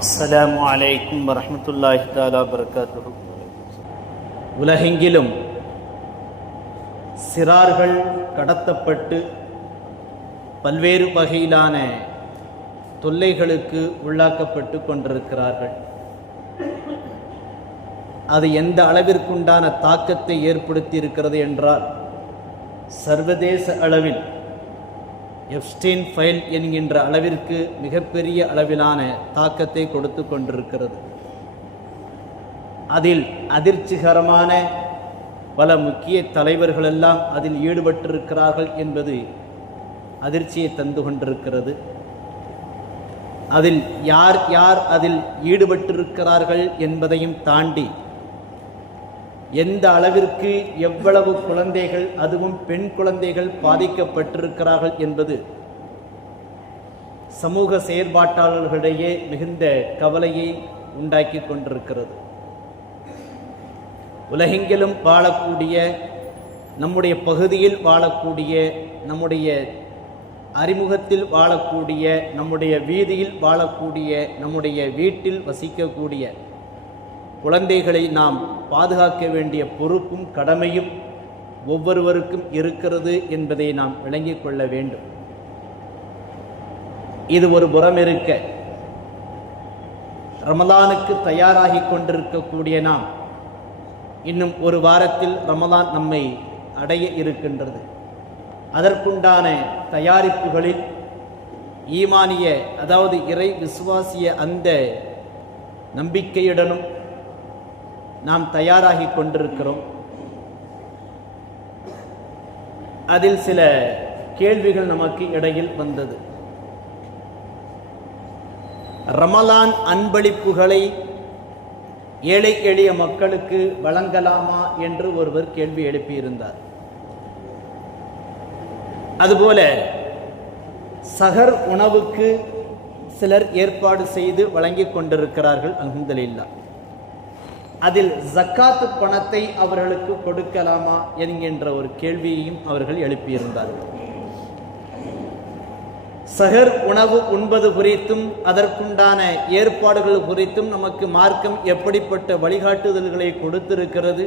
അസ്സലാമു അലൈക്കും വറഹമത്തല്ലാഹി താല വർക്കാത്തു உலகெங்கிலும் சிறார்கள் கடத்தப்பட்டு பல்வேறு வகையிலான தொல்லைகளுக்கு உள்ளாக்கப்பட்டு கொண்டிருக்கிறார்கள் அது எந்த அளவிற்குண்டான தாக்கத்தை ஏற்படுத்தி இருக்கிறது என்றால் சர்வதேச அளவில் எப்ஸ்டீன் ஃபைல் என்கின்ற அளவிற்கு மிகப்பெரிய அளவிலான தாக்கத்தை கொடுத்து கொண்டிருக்கிறது. அதில் அதிர்ச்சிகரமான பல முக்கிய தலைவர்களெல்லாம் அதில் ஈடுபட்டிருக்கிறார்கள் என்பது அதிர்ச்சியை தந்து கொண்டிருக்கிறது. அதில் யார் யார் அதில் ஈடுபட்டிருக்கிறார்கள் என்பதையும் தாண்டி எந்த அளவிற்கு எவ்வளவு குழந்தைகள் அதுவும் பெண் குழந்தைகள் பாதிக்கப்பட்டிருக்கிறார்கள் என்பது சமூக செயற்பாட்டாளர்களிடையே மிகுந்த கவலையை உண்டாக்கி கொண்டிருக்கிறது. உலகெங்கிலும் வாழக்கூடிய நம்முடைய பகுதியில் வாழக்கூடிய நம்முடைய அறிமுகத்தில் வாழக்கூடிய நம்முடைய வீதியில் வாழக்கூடிய நம்முடைய வீட்டில் வசிக்கக்கூடிய குழந்தைகளை நாம் பாதுகாக்க வேண்டிய பொறுப்பும் கடமையும் ஒவ்வொருவருக்கும் இருக்கிறது என்பதை நாம் விளங்கிக் கொள்ள வேண்டும். இது ஒரு புறம் இருக்க. ரமலானுக்கு தயாராகி கொண்டிருக்கக்கூடிய நாம் இன்னும் ஒரு வாரத்தில் ரமலான் நம்மை அடைய இருக்கின்றது. அதற்குண்டான தயாரிப்புகளில் ஈமானிய அதாவது இறை விசுவாசிய அந்த நம்பிக்கையுடனும் நாம் தயாராகி கொண்டிருக்கிறோம். அதில் சில கேள்விகள் நமக்கு இடையில் வந்தது. ரமலான் அன்பளிப்புகளை ஏழை எளிய மக்களுக்கு வழங்கலாமா என்று ஒருவர் கேள்வி எழுப்பியிருந்தார். அதுபோல சகர் உணவுக்கு சிலர் ஏற்பாடு செய்து வழங்கிக் கொண்டிருக்கிறார்கள் அல்ஹம்துலில்லா அதில் ஜக்காத்து பணத்தை அவர்களுக்கு கொடுக்கலாமா என்கின்ற ஒரு கேள்வியையும் அவர்கள் எழுப்பியிருந்தார்கள். சகர் உணவு உண்பது குறித்தும் அதற்குண்டான ஏற்பாடுகள் குறித்தும் நமக்கு மார்க்கம் எப்படிப்பட்ட வழிகாட்டுதல்களை கொடுத்திருக்கிறது?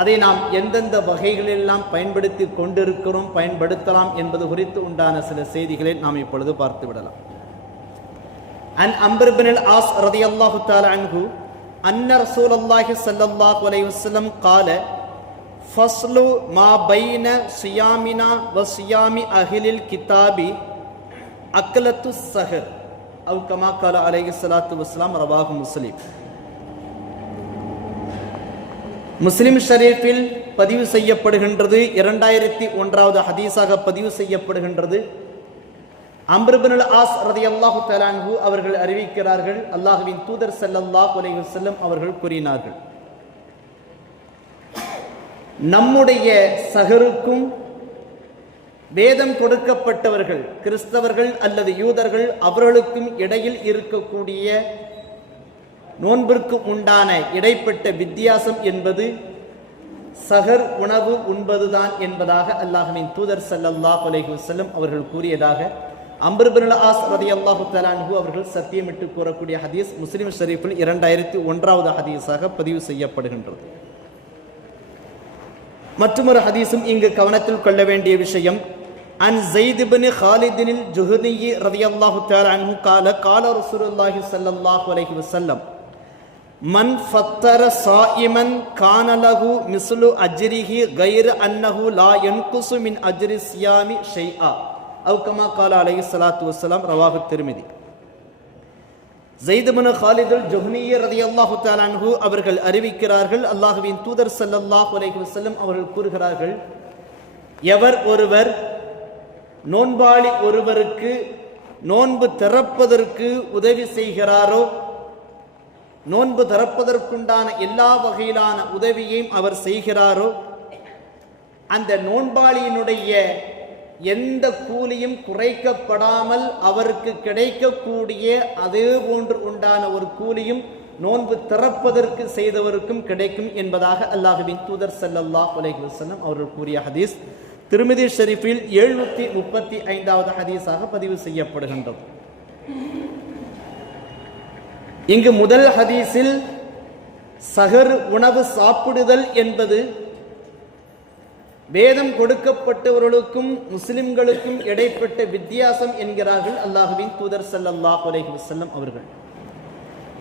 அதை நாம் எந்தெந்த வகைகளெல்லாம் பயன்படுத்தி கொண்டிருக்கிறோம் பயன்படுத்தலாம் என்பது குறித்து உண்டான சில செய்திகளை நாம் இப்பொழுது பார்த்து விடலாம் அன் அம்பர்பினில் ஆஸ் ரதி அல்லாஹு தாலா அன்ஹு அன்ன ரசூல் அல்லாஹி கால ஃபஸ்லு மா பைன சியாமினா வ சியாமி அஹிலில் கிதாபி அக்லத்து சஹர் அவு கால அலைஹி ரவாஹு முஸ்லிம் ஷரீஃபில் பதிவு செய்யப்படுகின்றது இரண்டாயிரத்தி ஒன்றாவது ஹதீஸாக பதிவு செய்யப்படுகின்றது. அம்ருபினுல் ஆஸ் ரதி அல்லாஹு தலான்ஹூ அவர்கள் அறிவிக்கிறார்கள். அல்லாஹுவின் தூதர் செல்லல்லாஹ் உலகில் செல்லும் அவர்கள் கூறினார்கள். நம்முடைய சகருக்கும் வேதம் கொடுக்கப்பட்டவர்கள் கிறிஸ்தவர்கள் அல்லது யூதர்கள் அவர்களுக்கும் இடையில் இருக்கக்கூடிய நோன்பிற்கு உண்டான இடைப்பட்ட வித்தியாசம் என்பது சகர் உணவு உண்பதுதான் என்பதாக அல்லாஹுவின் தூதர் ஸல்லல்லாஹு அலைஹி செல்லும் அவர்கள் கூறியதாக அம்பர்பின் ஆஸ் ரதி அல்லாஹு தலான்ஹு அவர்கள் சத்தியமிட்டு கூறக்கூடிய ஹதீஸ் முஸ்லீம் ஷரீஃபில் இரண்டாயிரத்தி ஒன்றாவது ஹதீஸாக பதிவு செய்யப்படுகின்றது. மற்றொரு ஹதீஸும் இங்கு கவனத்தில் கொள்ள வேண்டிய விஷயம் அன் ஜெயித் பின் ஹாலிதினில் ஜுஹனியி ரதியல்லாஹு தஆலா அன்ஹு கால கால ரசூலுல்லாஹி ஸல்லல்லாஹு அலைஹி வஸல்லம் மன் ஃபத்தர சாயிமன் கான லஹு மிஸ்லு அஜ்ரிஹி கைர் அன்னஹு லா யன்குசு மின் அஜ்ரி சியாமி ஷைஆ. அவுக்கமா கால அலை சலாத்து வசலாம் ரவாஹு திருமதி ஜெயித் பின் ஹாலிதுல் ஜுஹ்னிய ரதியல்லாஹு தஆலா அவர்கள் அறிவிக்கிறார்கள் அல்லாஹுவின் தூதர் ஸல்லல்லாஹு அலைஹி வஸல்லம் அவர்கள் கூறுகிறார்கள் எவர் ஒருவர் நோன்பாளி ஒருவருக்கு நோன்பு திறப்பதற்கு உதவி செய்கிறாரோ நோன்பு திறப்பதற்குண்டான எல்லா வகையிலான உதவியையும் அவர் செய்கிறாரோ அந்த நோன்பாளியினுடைய எந்த கூலியும் குறைக்கப்படாமல் அவருக்கு கிடைக்கக்கூடிய அதே போன்று உண்டான ஒரு கூலியும் நோன்பு திறப்பதற்கு செய்தவருக்கும் கிடைக்கும் என்பதாக அல்லாஹுவின் தூதர் சல்லல்லா அலைஹி வஸல்லம் அவர்கள் கூறிய ஹதீஸ். திருமதி ஷெரீஃபில் எழுநூத்தி முப்பத்தி ஐந்தாவது ஹதீஸாக பதிவு செய்யப்படுகின்றது. இங்கு முதல் ஹதீஸில் சகர் உணவு சாப்பிடுதல் என்பது வேதம் கொடுக்கப்பட்டவர்களுக்கும் முஸ்லிம்களுக்கும் இடைப்பட்ட வித்தியாசம் என்கிறார்கள் அல்லாஹுவின் தூதர் சல்லாஹ் அலைஹி அவர்கள்.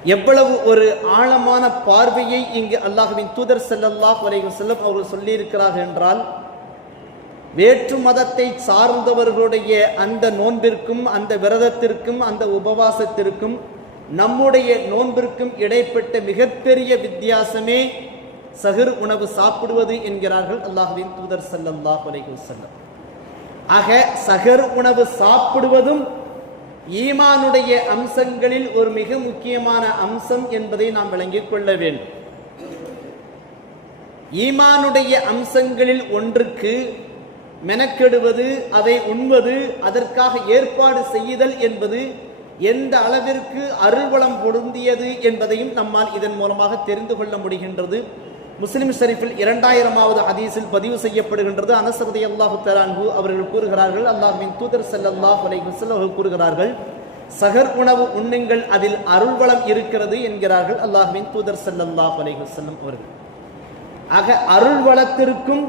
எவ்வளவு ஒரு ஆழமான பார்வையை இங்கு அல்லாஹுவின் தூதர் செல்லல்லாஹ் அலைஹி வஸல்லம் அவர்கள் சொல்லியிருக்கிறார்கள் என்றால் வேற்று மதத்தை சார்ந்தவர்களுடைய அந்த நோன்பிற்கும் அந்த விரதத்திற்கும் அந்த உபவாசத்திற்கும் நம்முடைய நோன்பிற்கும் இடைப்பட்ட மிகப்பெரிய வித்தியாசமே சஹர் உணவு சாப்பிடுவது என்கிறார்கள் அல்லாஹுவின் தூதர் ஸல்லல்லாஹு குலைகு செல்லம் ஆக சஹர் உணவு சாப்பிடுவதும் ஈமானுடைய அம்சங்களில் ஒரு மிக முக்கியமான அம்சம் என்பதை நாம் விளங்கிக் கொள்ள வேண்டும். ஈமானுடைய அம்சங்களில் ஒன்றுக்கு மெனக்கெடுவது அதை உண்பது அதற்காக ஏற்பாடு செய்யுதல் என்பது எந்த அளவிற்கு அருவளம் பொருந்தியது என்பதையும் நம்மால் இதன் மூலமாக தெரிந்து கொள்ள முடிகின்றது. முஸ்லிம் ஷரீஃபில் இரண்டாயிரமாவது ஹதீஸில் பதிவு செய்யப்படுகின்றது. அனசரதி அல்லாஹு தலான்ஹு அவர்கள் கூறுகிறார்கள் அல்லாஹின் தூதர் ஸல்லல்லாஹு அலைஹி அவர்கள் கூறுகிறார்கள் சகர் உணவு உண்ணுங்கள் அதில் அருள்வளம் இருக்கிறது என்கிறார்கள் அல்லாஹின் தூதர் ஸல்லல்லாஹு அலைஹி அவர்கள். ஆக அருள் வளத்திற்கும்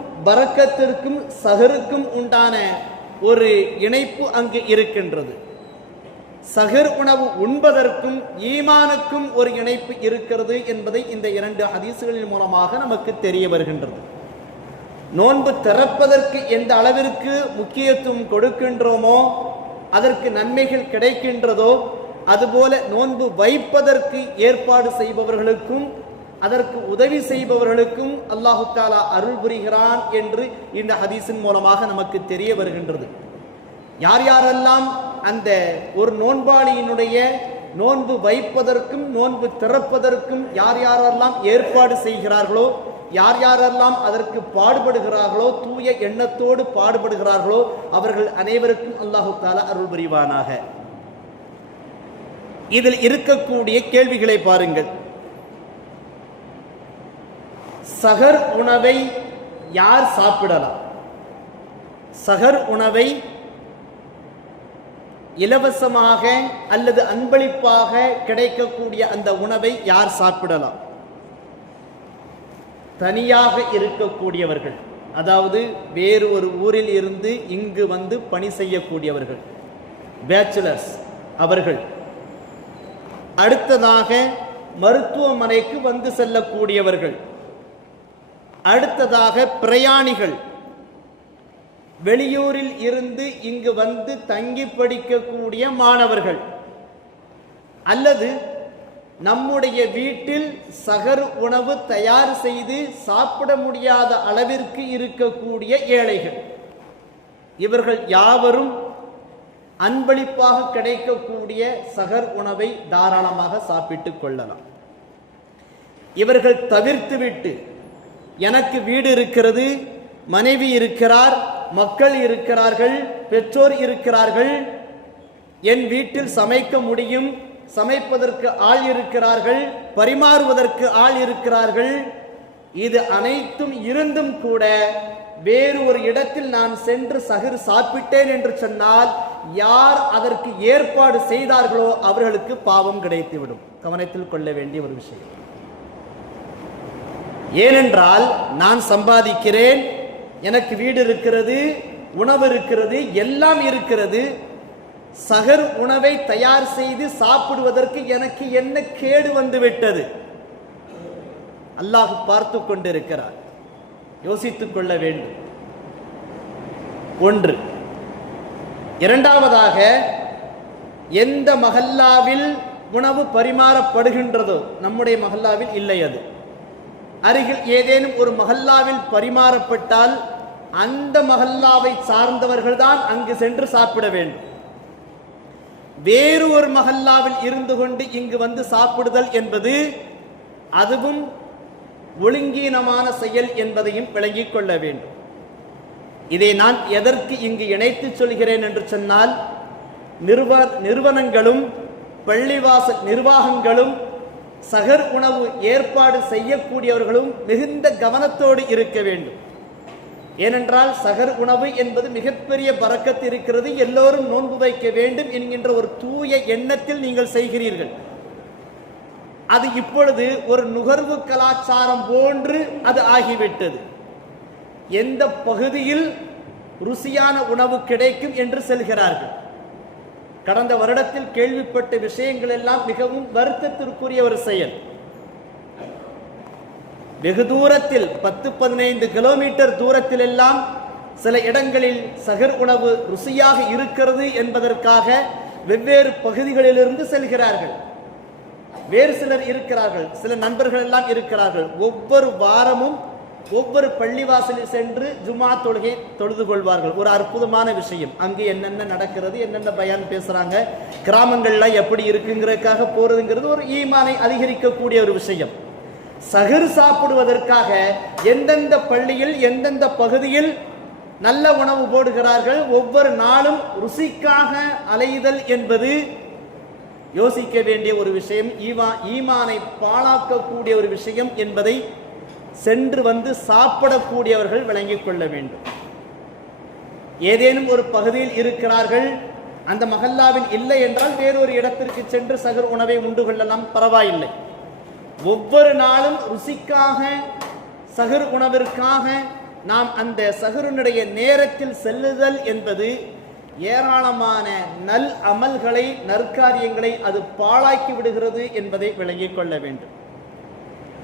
சகருக்கும் உண்டான ஒரு இணைப்பு அங்கு இருக்கின்றது. சகர் உணவு உண்பதற்கும் ஈமானுக்கும் ஒரு இணைப்பு இருக்கிறது என்பதை இந்த இரண்டு ஹதீசுகளின் மூலமாக நமக்கு தெரிய வருகின்றது. நோன்பு திறப்பதற்கு எந்த அளவிற்கு முக்கியத்துவம் கொடுக்கின்றோமோ அதற்கு நன்மைகள் கிடைக்கின்றதோ அதுபோல நோன்பு வைப்பதற்கு ஏற்பாடு செய்பவர்களுக்கும் அதற்கு உதவி செய்பவர்களுக்கும் அல்லாஹு தாலா அருள் புரிகிறான் என்று இந்த ஹதீஸின் மூலமாக நமக்கு தெரிய வருகின்றது. யார் யாரெல்லாம் அந்த ஒரு நோன்பாளியினுடைய நோன்பு வைப்பதற்கும் நோன்பு திறப்பதற்கும் யார் யாரெல்லாம் ஏற்பாடு செய்கிறார்களோ யார் யாரெல்லாம் அதற்கு பாடுபடுகிறார்களோ தூய எண்ணத்தோடு பாடுபடுகிறார்களோ அவர்கள் அனைவருக்கும் அல்லாஹு தாலா அருள் புரிவானாக. இதில் இருக்கக்கூடிய கேள்விகளை பாருங்கள். சகர் உணவை யார் சாப்பிடலாம்? சகர் உணவை இலவசமாக அல்லது அன்பளிப்பாக கிடைக்கக்கூடிய அந்த உணவை யார் சாப்பிடலாம்? தனியாக இருக்கக்கூடியவர்கள். அதாவது வேறு ஒரு ஊரில் இருந்து இங்கு வந்து பணி செய்யக்கூடியவர்கள். பேச்சுலர்ஸ் அவர்கள். அடுத்ததாக மருத்துவமனைக்கு வந்து செல்லக்கூடியவர்கள். அடுத்ததாக பிரயாணிகள். வெளியூரில் இருந்து இங்கு வந்து தங்கி படிக்கக்கூடிய மாணவர்கள். அல்லது நம்முடைய வீட்டில் சகர் உணவு தயார் செய்து சாப்பிட முடியாத அளவிற்கு இருக்கக்கூடிய ஏழைகள். இவர்கள் யாவரும் அன்பளிப்பாக கிடைக்கக்கூடிய சகர் உணவை தாராளமாக சாப்பிட்டுக் கொள்ளலாம். இவர்கள் தவிர்த்துவிட்டு எனக்கு வீடு இருக்கிறது மனைவி இருக்கிறார் மக்கள் இருக்கிறார்கள் பெற்றோர் இருக்கிறார்கள். என் வீட்டில் சமைக்க முடியும் சமைப்பதற்கு ஆள் இருக்கிறார்கள் பரிமாறுவதற்கு ஆள் இருக்கிறார்கள். இது அனைத்தும் இருந்தும் கூட வேறு ஒரு இடத்தில் நான் சென்று சகிர் சாப்பிட்டேன் என்று சொன்னால் யார் அதற்கு ஏற்பாடு செய்தார்களோ அவர்களுக்கு பாவம் கிடைத்துவிடும். கவனத்தில் கொள்ள வேண்டிய ஒரு விஷயம். ஏனென்றால் நான் சம்பாதிக்கிறேன் எனக்கு வீடு இருக்கிறது உணவு இருக்கிறது எல்லாம் இருக்கிறது. சகர் உணவை தயார் செய்து சாப்பிடுவதற்கு எனக்கு என்ன கேடு வந்து விட்டது அல்லாஹ் பார்த்து கொண்டிருக்கிறார். யோசித்துக் கொள்ள வேண்டும். ஒன்று. இரண்டாவதாக எந்த மஹல்லாவில் உணவு பரிமாறப்படுகின்றதோ நம்முடைய மஹல்லாவில் இல்லை அது. அருகில் ஏதேனும் ஒரு மஹல்லாவில் பரிமாறப்பட்டால் அந்த மஹல்லாவை சார்ந்தவர்கள் தான் அங்கு சென்று சாப்பிட வேண்டும். வேறு ஒரு மஹல்லாவில் இருந்து கொண்டு இங்கு வந்து சாப்பிடுதல் என்பது அதுவும் ஒழுங்கீனமான செயல் என்பதையும் விளங்கிக் கொள்ள வேண்டும். இதை நான் எதற்கு இங்கு இணைத்து சொல்கிறேன் என்று சொன்னால் நிறுவ நிறுவனங்களும் பள்ளிவாசல் நிர்வாகங்களும் சகர் உணவு ஏற்பாடு செய்யக்கூடியவர்களும் மிகுந்த கவனத்தோடு இருக்க வேண்டும். ஏனென்றால் சகர் உணவு என்பது மிகப்பெரிய பறக்கத்து இருக்கிறது. எல்லோரும் நோன்பு வைக்க வேண்டும் என்கின்ற ஒரு தூய எண்ணத்தில் நீங்கள் செய்கிறீர்கள். அது இப்பொழுது ஒரு நுகர்வு கலாச்சாரம் போன்று அது ஆகிவிட்டது. எந்த பகுதியில் ருசியான உணவு கிடைக்கும் என்று செல்கிறார்கள். கடந்த வருடத்தில் கேள்விப்பட்ட விஷயங்கள் எல்லாம் மிகவும் வருத்தத்திற்குரிய ஒரு செயல். வெகு தூரத்தில் பத்து பதினைந்து கிலோமீட்டர் தூரத்தில் எல்லாம் சில இடங்களில் சகர் உணவு ருசியாக இருக்கிறது என்பதற்காக வெவ்வேறு பகுதிகளிலிருந்து செல்கிறார்கள். வேறு சிலர் இருக்கிறார்கள் சில நண்பர்கள் எல்லாம் இருக்கிறார்கள். ஒவ்வொரு வாரமும் ஒவ்வொரு பள்ளிவாசலில் சென்று ஜுமா தொழுகை தொழுது கொள்வார்கள். ஒரு அற்புதமான விஷயம். அங்கு என்னென்ன நடக்கிறது என்னென்ன பயான் பேசுறாங்க கிராமங்கள்லாம் எப்படி இருக்குங்கிறதுக்காக போறதுங்கிறது ஒரு ஈமானை அதிகரிக்கக்கூடிய ஒரு விஷயம். சகர் சாப்பிடுவதற்காக எந்தெந்த பள்ளியில் எந்தெந்த பகுதியில் நல்ல உணவு போடுகிறார்கள் ஒவ்வொரு நாளும் ருசிக்காக அலையுதல் என்பது யோசிக்க வேண்டிய ஒரு விஷயம் ஈவா ஈமானை பாழாக்கக்கூடிய ஒரு விஷயம் என்பதை சென்று வந்து சாப்பிடக்கூடியவர்கள் விளங்கிக் கொள்ள வேண்டும். ஏதேனும் ஒரு பகுதியில் இருக்கிறார்கள் அந்த மகல்லாவில் இல்லை என்றால் வேறொரு இடத்திற்கு சென்று சகர் உணவை உண்டு கொள்ளலாம் பரவாயில்லை. ஒவ்வொரு நாளும் ருசிக்காக சகர் உணவிற்காக நாம் அந்த சகருனுடைய நேரத்தில் செல்லுதல் என்பது ஏராளமான நல் அமல்களை நற்காரியங்களை அது பாழாக்கி விடுகிறது என்பதை விளங்கிக் கொள்ள வேண்டும்.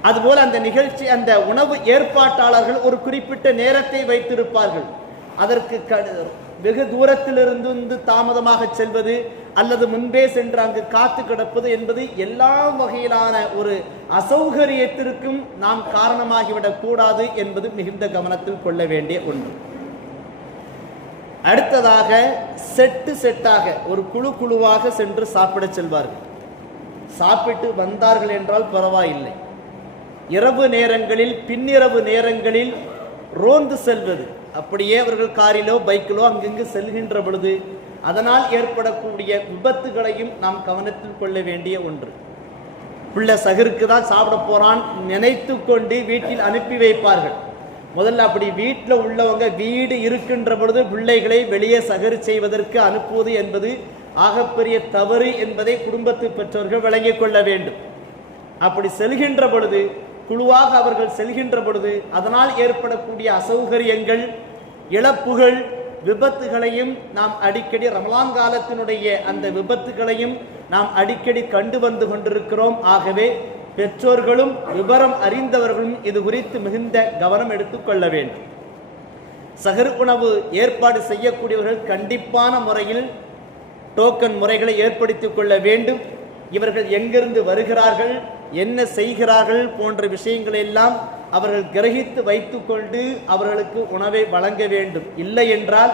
அதுபோல அந்த நிகழ்ச்சி அந்த உணவு ஏற்பாட்டாளர்கள் ஒரு குறிப்பிட்ட நேரத்தை வைத்திருப்பார்கள். அதற்கு க- வெகு தூரத்திலிருந்து வந்து தாமதமாக செல்வது அல்லது முன்பே சென்று அங்கு காத்து கிடப்பது என்பது எல்லா வகையிலான ஒரு அசௌகரியத்திற்கும் நாம் காரணமாகிவிடக் கூடாது என்பது மிகுந்த கவனத்தில் கொள்ள வேண்டிய ஒன்று. அடுத்ததாக செட்டு செட்டாக ஒரு குழு குழுவாக சென்று சாப்பிட செல்வார்கள். சாப்பிட்டு வந்தார்கள் என்றால் பரவாயில்லை. இரவு நேரங்களில் பின்னிரவு நேரங்களில் ரோந்து செல்வது. அப்படியே அவர்கள் காரிலோ பைக்கிலோ அங்கங்கு செல்கின்ற பொழுது அதனால் ஏற்படக்கூடிய விபத்துகளையும் நாம் கவனத்தில் கொள்ள வேண்டிய ஒன்று. பிள்ளை சகருக்கு தான் சாப்பிட போறான் நினைத்து கொண்டு வீட்டில் அனுப்பி வைப்பார்கள். முதல்ல அப்படி வீட்டில் உள்ளவங்க வீடு இருக்கின்ற பொழுது பிள்ளைகளை வெளியே சகரு செய்வதற்கு அனுப்புவது என்பது ஆகப்பெரிய தவறு என்பதை குடும்பத்து பெற்றோர்கள் விளங்கிக் கொள்ள வேண்டும். அப்படி செல்கின்ற பொழுது குழுவாக அவர்கள் செல்கின்ற பொழுது அதனால் ஏற்படக்கூடிய அசௌகரியங்கள் இழப்புகள் விபத்துகளையும் நாம் அடிக்கடி ரமலான் காலத்தினுடைய அந்த விபத்துகளையும் நாம் அடிக்கடி கண்டு வந்து கொண்டிருக்கிறோம். ஆகவே பெற்றோர்களும் விவரம் அறிந்தவர்களும் இது குறித்து மிகுந்த கவனம் எடுத்துக்கொள்ள வேண்டும். சகர் உணவு ஏற்பாடு செய்யக்கூடியவர்கள் கண்டிப்பான முறையில் டோக்கன் முறைகளை ஏற்படுத்திக் கொள்ள வேண்டும். இவர்கள் எங்கிருந்து வருகிறார்கள் என்ன செய்கிறார்கள் போன்ற விஷயங்களை எல்லாம் அவர்கள் கிரகித்து வைத்துக்கொண்டு அவர்களுக்கு உணவை வழங்க வேண்டும். இல்லை என்றால்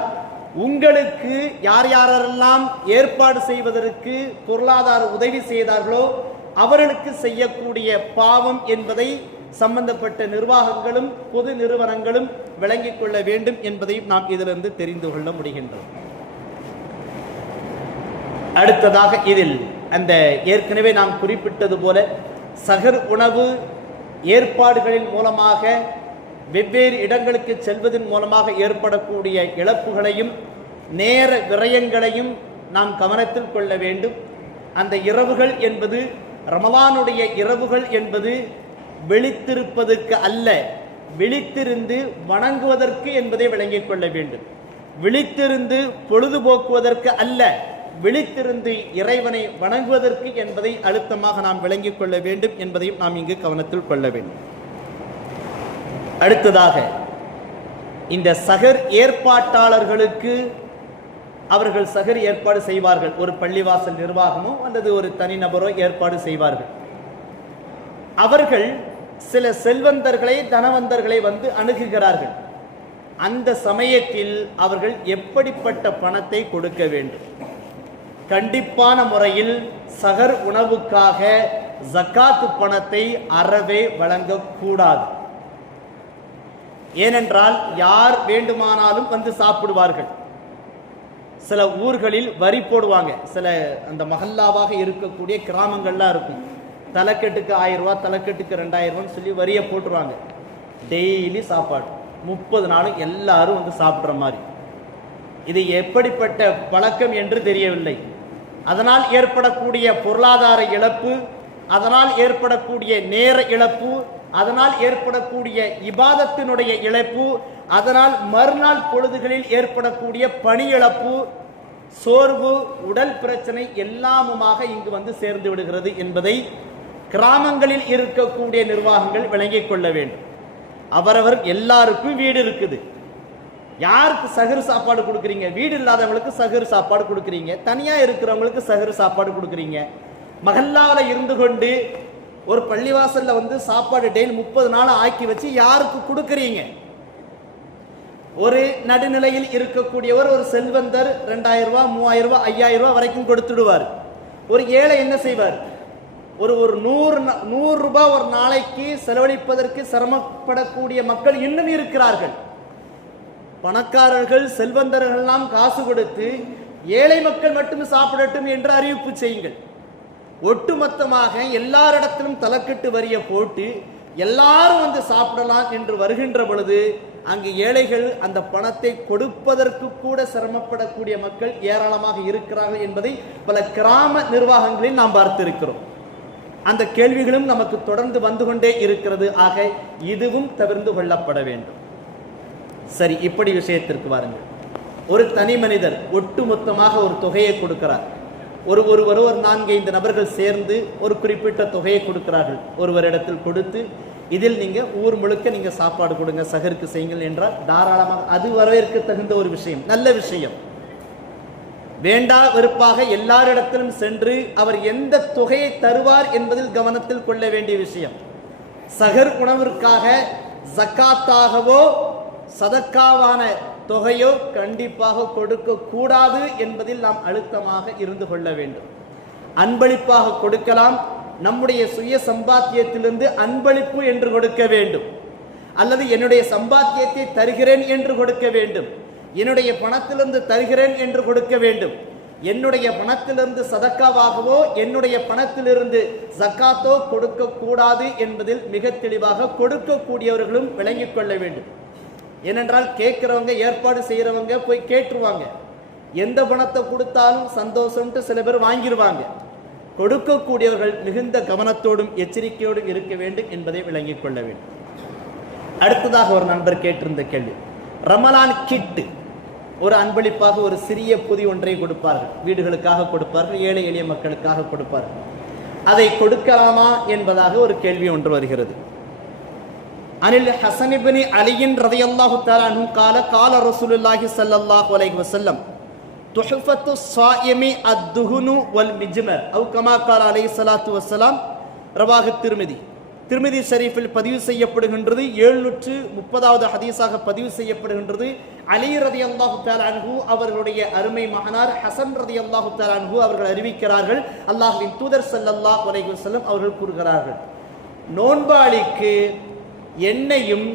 உங்களுக்கு யார் யாரெல்லாம் ஏற்பாடு செய்வதற்கு பொருளாதார உதவி செய்தார்களோ அவர்களுக்கு செய்யக்கூடிய பாவம் என்பதை சம்பந்தப்பட்ட நிர்வாகங்களும் பொது நிறுவனங்களும் விளங்கிக் கொள்ள வேண்டும் என்பதையும் நாம் இதிலிருந்து தெரிந்து கொள்ள முடிகின்றோம் அடுத்ததாக இதில் அந்த ஏற்கனவே நாம் குறிப்பிட்டது போல சகர் உணவு ஏற்பாடுகளின் மூலமாக வெவ்வேறு இடங்களுக்கு செல்வதன் மூலமாக ஏற்படக்கூடிய இழப்புகளையும் நேர விரயங்களையும் நாம் கவனத்தில் கொள்ள வேண்டும். அந்த இரவுகள் என்பது ரமலானுடைய இரவுகள் என்பது விழித்திருப்பதற்கு அல்ல விழித்திருந்து வணங்குவதற்கு என்பதை விளங்கிக் கொள்ள வேண்டும். விழித்திருந்து பொழுதுபோக்குவதற்கு அல்ல விழித்திருந்து இறைவனை வணங்குவதற்கு என்பதை அழுத்தமாக நாம் விளங்கிக் கொள்ள வேண்டும் என்பதையும் நாம் இங்கு கவனத்தில் கொள்ள வேண்டும். அடுத்ததாக இந்த சகர் ஏற்பாட்டாளர்களுக்கு அவர்கள் சகர் ஏற்பாடு செய்வார்கள். ஒரு பள்ளிவாசல் நிர்வாகமோ அல்லது ஒரு தனிநபரோ ஏற்பாடு செய்வார்கள். அவர்கள் சில செல்வந்தர்களை தனவந்தர்களை வந்து அணுகுகிறார்கள். அந்த சமயத்தில் அவர்கள் எப்படிப்பட்ட பணத்தை கொடுக்க வேண்டும்? கண்டிப்பான முறையில் சகர் உணவுக்காக ஜக்காத்து பணத்தை அறவே வழங்கக்கூடாது. ஏனென்றால் யார் வேண்டுமானாலும் வந்து சாப்பிடுவார்கள். சில ஊர்களில் வரி போடுவாங்க. சில அந்த மஹல்லாவாக இருக்கக்கூடிய கிராமங்கள்லாம் இருக்கும். தலைக்கட்டுக்கு ஆயிரம் ரூபா தலைக்கட்டுக்கு ரெண்டாயிரம் ரூபான்னு சொல்லி வரியை போட்டுருவாங்க. டெய்லி சாப்பாடு. முப்பது நாளும் எல்லாரும் வந்து சாப்பிட்ற மாதிரி. இது எப்படிப்பட்ட பழக்கம் என்று தெரியவில்லை. அதனால் ஏற்படக்கூடிய பொருளாதார இழப்பு அதனால் ஏற்படக்கூடிய நேர இழப்பு அதனால் ஏற்படக்கூடிய இபாதத்தினுடைய இழப்பு அதனால் மறுநாள் பொழுதுகளில் ஏற்படக்கூடிய பணி இழப்பு சோர்வு உடல் பிரச்சனை எல்லாமுமாக இங்கு வந்து சேர்ந்து விடுகிறது என்பதை கிராமங்களில் இருக்கக்கூடிய நிர்வாகங்கள் விளங்கிக் கொள்ள வேண்டும். அவரவர் எல்லாருக்கும் வீடு இருக்குது. யாருக்கு சகர் சாப்பாடு கொடுக்குறீங்க? வீடு இல்லாதவங்களுக்கு சகர் சாப்பாடு கொடுக்குறீங்க. தனியாக இருக்கிறவங்களுக்கு சகர் சாப்பாடு கொடுக்குறீங்க. மகல்லாவில் இருந்து கொண்டு ஒரு பள்ளிவாசல்ல வந்து சாப்பாடு டெய்லி முப்பது நாள் ஆக்கி வச்சு யாருக்கு கொடுக்குறீங்க? ஒரு நடுநிலையில் இருக்கக்கூடியவர் ஒரு செல்வந்தர் ரெண்டாயிரம் ரூபா மூவாயிரம் ரூபா ஐயாயிரம் ரூபாய் வரைக்கும் கொடுத்துடுவார். ஒரு ஏழை என்ன செய்வார்? ஒரு ஒரு நூறு நூறு ரூபாய் ஒரு நாளைக்கு செலவழிப்பதற்கு சிரமப்படக்கூடிய மக்கள் இன்னும் இருக்கிறார்கள். பணக்காரர்கள் செல்வந்தர்கள்லாம் காசு கொடுத்து ஏழை மக்கள் மட்டும் சாப்பிடட்டும் என்று அறிவிப்பு செய்யுங்கள். ஒட்டுமொத்தமாக எல்லாரிடத்திலும் தலைக்கட்டு வரிய போட்டு எல்லாரும் வந்து சாப்பிடலாம் என்று வருகின்ற பொழுது அங்கு ஏழைகள் அந்த பணத்தை கொடுப்பதற்கு கூட சிரமப்படக்கூடிய மக்கள் ஏராளமாக இருக்கிறார்கள் என்பதை பல கிராம நிர்வாகங்களில் நாம் பார்த்திருக்கிறோம். அந்த கேள்விகளும் நமக்கு தொடர்ந்து வந்து கொண்டே இருக்கிறது. ஆக இதுவும் தவிர்ந்து கொள்ளப்பட வேண்டும். சரி இப்படி விஷயத்திற்கு வாருங்கள். ஒரு தனி மனிதர் ஒட்டுமொத்தமாக ஒரு தொகையை கொடுக்கிறார். ஒரு ஒருவர் ஒரு நான்கைந்து நபர்கள் சேர்ந்து ஒரு குறிப்பிட்ட தொகையை கொடுக்கிறார்கள். ஒருவரிடத்தில் கொடுத்து இதில் நீங்க ஊர் முழுக்க நீங்க சாப்பாடு கொடுங்க சகருக்கு செய்யுங்கள் என்றால் தாராளமாக அது வரவேற்க தகுந்த ஒரு விஷயம் நல்ல விஷயம். வேண்டா வெறுப்பாக எல்லாரிடத்திலும் சென்று அவர் எந்த தொகையை தருவார் என்பதில் கவனத்தில் கொள்ள வேண்டிய விஷயம். சகர் உணவிற்காக ஜக்காத்தாகவோ சதக்காவான தொகையோ கண்டிப்பாக கொடுக்க கூடாது என்பதில் நாம் அழுத்தமாக இருந்து கொள்ள வேண்டும். அன்பளிப்பாக கொடுக்கலாம். நம்முடைய சுய சம்பாத்தியத்திலிருந்து அன்பளிப்பு என்று கொடுக்க வேண்டும். அல்லது என்னுடைய சம்பாத்தியத்தை தருகிறேன் என்று கொடுக்க வேண்டும். என்னுடைய பணத்திலிருந்து தருகிறேன் என்று கொடுக்க வேண்டும். என்னுடைய பணத்திலிருந்து சதக்காவாகவோ என்னுடைய பணத்திலிருந்து ஜக்காத்தோ கொடுக்க கூடாது என்பதில் மிக தெளிவாக கொடுக்கக்கூடியவர்களும் விளங்கிக் கொள்ள வேண்டும். ஏனென்றால் கேட்கிறவங்க ஏற்பாடு செய்கிறவங்க போய் கேட்டுருவாங்க. எந்த பணத்தை கொடுத்தாலும் சந்தோஷம்ட்டு சில பேர் வாங்கிடுவாங்க கொடுக்கக்கூடியவர்கள் மிகுந்த கவனத்தோடும் எச்சரிக்கையோடும் இருக்க வேண்டும் என்பதை விளங்கிக் கொள்ள வேண்டும். அடுத்ததாக ஒரு நண்பர் கேட்டிருந்த கேள்வி. ரமலான் கிட்டு ஒரு அன்பளிப்பாக ஒரு சிறிய பொதி ஒன்றை கொடுப்பார்கள். வீடுகளுக்காக கொடுப்பார்கள் ஏழை எளிய மக்களுக்காக கொடுப்பார்கள். அதை கொடுக்கலாமா என்பதாக ஒரு கேள்வி ஒன்று வருகிறது. அனில் ஹசனிபினி அலியின் ரதையல்லாஹு தாலானு கால கால ரசூலுல்லாஹி சல்லல்லாஹு அலைஹி வஸல்லம் துஹஃபத்து ஸாயிமி அத்துஹுனு வல் மிஜ்மர் அவு கமா கால அலைஹி ஸலாத்து வசலாம் ரவாஹு திருமிதி திருமிதி ஷரீஃபில் பதிவு செய்யப்படுகின்றது எழுநூற்று முப்பதாவது ஹதீஸாக பதிவு செய்யப்படுகின்றது அலி ரதி அல்லாஹு அன்ஹு அவர்களுடைய அருமை மகனார் ஹசன் ரதி அல்லாஹு அன்ஹு அவர்கள் அறிவிக்கிறார்கள் அல்லாஹின் தூதர் ஸல்லல்லாஹு அலைஹி வஸல்லம் அவர்கள் கூறுகிறார்கள் நோன்பாளிக்கு எண்ணெயும்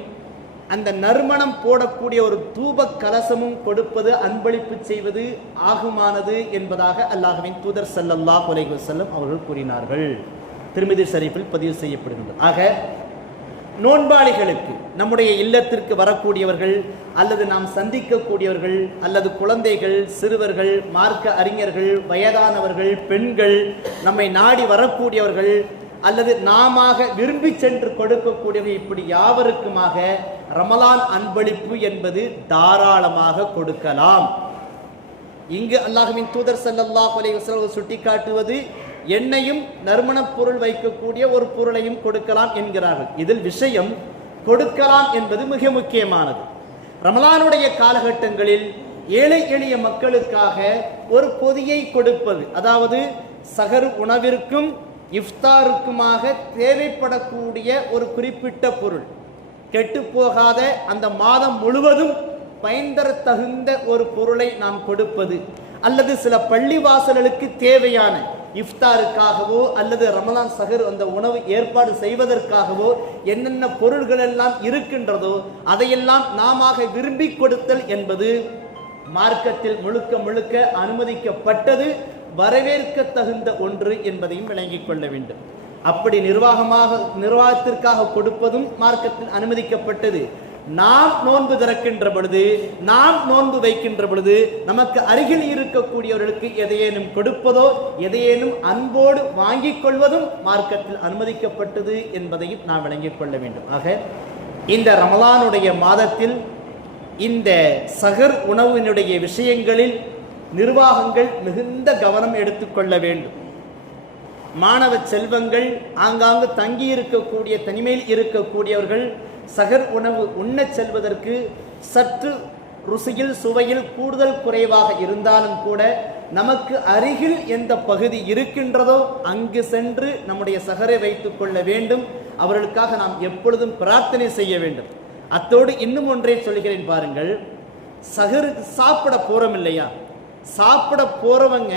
அந்த நறுமணம் போடக்கூடிய ஒரு தூப கலசமும் கொடுப்பது அன்பளிப்பு செய்வது ஆகுமானது என்பதாக அல்லாஹுவின் தூதர் ஸல்லல்லாஹு அலைஹி செல்லும் அவர்கள் கூறினார்கள். திருமதி ஷரீஃபில் பதிவு செய்யப்படுகின்றது. ஆக நோன்பாளிகளுக்கு நம்முடைய இல்லத்திற்கு வரக்கூடியவர்கள் அல்லது நாம் சந்திக்கக்கூடியவர்கள் அல்லது குழந்தைகள் சிறுவர்கள் மார்க்க அறிஞர்கள் வயதானவர்கள் பெண்கள் நம்மை நாடி வரக்கூடியவர்கள் அல்லது நாமாக விரும்பி சென்று கொடுக்கக்கூடியவை இப்படி யாவருக்குமாக ரமலான் அன்பளிப்பு என்பது தாராளமாக கொடுக்கலாம். இங்கு அல்லாஹுவின் தூதர் ஸல்லல்லாஹு அலைஹி சுட்டி சுட்டிக்காட்டுவது எண்ணெயும் நறுமணப் பொருள் வைக்கக்கூடிய ஒரு பொருளையும் கொடுக்கலாம் என்கிறார்கள். இதில் விஷயம் கொடுக்கலாம் என்பது மிக முக்கியமானது. ரமலானுடைய காலகட்டங்களில் ஏழை எளிய மக்களுக்காக ஒரு பொதியை கொடுப்பது அதாவது சகர் உணவிற்கும் இஃப்தாருக்குமாக தேவைப்படக்கூடிய ஒரு குறிப்பிட்ட பொருள். கெட்டுப்போகாத அந்த மாதம் முழுவதும் பயன்தர தகுந்த ஒரு பொருளை நாம் கொடுப்பது அல்லது சில பள்ளிவாசல்களுக்கு தேவையான இஃப்தாருக்காகவோ அல்லது ரமலான் சகர் அந்த உணவு ஏற்பாடு செய்வதற்காகவோ என்னென்ன பொருள்கள் எல்லாம் இருக்கின்றதோ அதையெல்லாம் நாம விரும்பி கொடுத்தல் என்பது மார்க்கத்தில் முழுக்க முழுக்க அனுமதிக்கப்பட்டது. வரவேற்க தகுந்த ஒன்று என்பதையும் விளங்கிக் கொள்ள வேண்டும். அப்படி நிர்வாகமாக நிர்வாகத்திற்காக கொடுப்பதும் மார்க்கத்தில் அனுமதிக்கப்பட்டது. நாம் நோன்பு திறக்கின்ற பொழுது நாம் நோன்பு வைக்கின்ற பொழுது நமக்கு அருகில் இருக்கக்கூடியவர்களுக்கு எதையேனும் கொடுப்பதோ எதையேனும் அன்போடு வாங்கிக் கொள்வதும் மார்க்கத்தில் அனுமதிக்கப்பட்டது என்பதையும் நாம் விளங்கிக் கொள்ள வேண்டும். ஆக இந்த ரமலானுடைய மாதத்தில் இந்த சகர் உணவினுடைய விஷயங்களில் நிர்வாகங்கள் மிகுந்த கவனம் எடுத்துக்கொள்ள வேண்டும். மாணவ செல்வங்கள் ஆங்காங்கு தங்கி இருக்கக்கூடிய தனிமையில் இருக்கக்கூடியவர்கள் சகர் உணவு உண்ணச் செல்வதற்கு சற்று ருசியில் சுவையில் கூடுதல் குறைவாக இருந்தாலும் கூட நமக்கு அருகில் எந்த பகுதி இருக்கின்றதோ அங்கு சென்று நம்முடைய சகரை வைத்துக் கொள்ள வேண்டும். அவர்களுக்காக நாம் எப்பொழுதும் பிரார்த்தனை செய்ய வேண்டும். அத்தோடு இன்னும் ஒன்றை சொல்கிறேன் பாருங்கள். சகருக்கு சாப்பிட போறோம் இல்லையா? சாப்பிட போறவங்க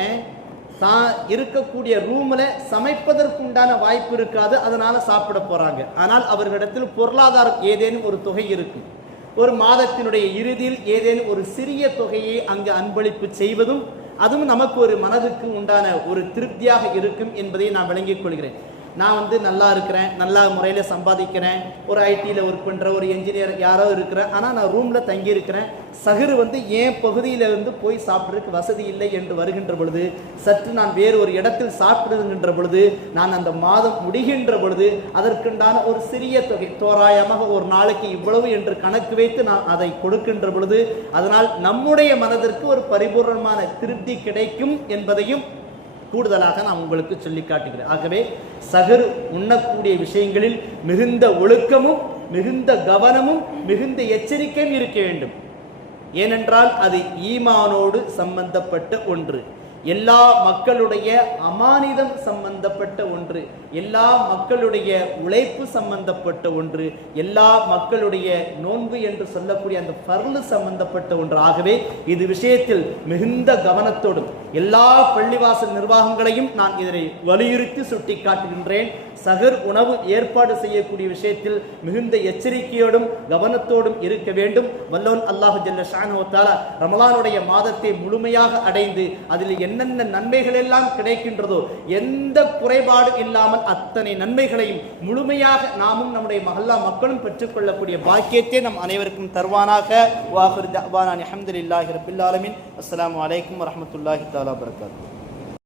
தான் இருக்கக்கூடிய ரூமில் சமைப்பதற்குண்டான வாய்ப்பு இருக்காது அதனால் சாப்பிட போகிறாங்க ஆனால் அவர்களிடத்தில் பொருளாதாரம் ஏதேனும் ஒரு தொகை இருக்கும் ஒரு மாதத்தினுடைய இறுதியில் ஏதேனும் ஒரு சிறிய தொகையை அங்கு அன்பளிப்பு செய்வதும் அதுவும் நமக்கு ஒரு மனதுக்கு உண்டான ஒரு திருப்தியாக இருக்கும் என்பதை நான் விளங்கிக் கொள்கிறேன். நான் வந்து நல்லா இருக்கிறேன் நல்லா முறையில் சம்பாதிக்கிறேன் ஒரு ஐடியில் ஒர்க் பண்ணுற ஒரு என்ஜினியர் யாரோ இருக்கிறேன். ஆனால் நான் ரூமில் தங்கியிருக்கிறேன். சகுரு வந்து என் பகுதியில் இருந்து போய் சாப்பிட்றதுக்கு வசதி இல்லை என்று வருகின்ற பொழுது சற்று நான் வேறு ஒரு இடத்தில் சாப்பிடுகின்ற பொழுது நான் அந்த மாதம் முடிகின்ற பொழுது அதற்குண்டான ஒரு சிறிய தொகை தோராயமாக ஒரு நாளைக்கு இவ்வளவு என்று கணக்கு வைத்து நான் அதை கொடுக்கின்ற பொழுது அதனால் நம்முடைய மனதிற்கு ஒரு பரிபூர்ணமான திருப்தி கிடைக்கும் என்பதையும் கூடுதலாக நான் உங்களுக்கு சொல்லி காட்டுகிறேன். ஆகவே சகர் உண்ணக்கூடிய விஷயங்களில் மிகுந்த ஒழுக்கமும் மிகுந்த கவனமும் மிகுந்த எச்சரிக்கையும் இருக்க வேண்டும். ஏனென்றால் அது ஈமானோடு சம்பந்தப்பட்ட ஒன்று. எல்லா மக்களுடைய அமானிதம் சம்பந்தப்பட்ட ஒன்று. எல்லா மக்களுடைய உழைப்பு சம்பந்தப்பட்ட ஒன்று. எல்லா மக்களுடைய நோன்பு என்று சொல்லக்கூடிய அந்த பர்லு சம்பந்தப்பட்ட ஒன்று. ஆகவே இது விஷயத்தில் மிகுந்த கவனத்தோடும் எல்லா பள்ளிவாசல் நிர்வாகங்களையும் நான் இதனை வலியுறுத்தி சுட்டிக்காட்டுகின்றேன். சகர் உணவு ஏற்பாடு செய்யக்கூடிய விஷயத்தில் மிகுந்த எச்சரிக்கையோடும் கவனத்தோடும் இருக்க வேண்டும். வல்லோன் அல்லாஹு ஜல்ல ஷானோ ரமலானுடைய மாதத்தை முழுமையாக அடைந்து அதில் என்னென்ன நன்மைகள் எல்லாம் கிடைக்கின்றதோ எந்த குறைபாடு இல்லாமல் அத்தனை நன்மைகளையும் முழுமையாக நாமும் நம்முடைய மஹல்லா மக்களும் பெற்றுக்கொள்ளக்கூடிய பாக்கியத்தை நம் அனைவருக்கும் தருவானாக. வாஹிர் தவானான் அஹமதுல்லாஹி ரபில் ஆலமின். அஸ்ஸலாமு அலைக்கும் تعالیٰ برکت دے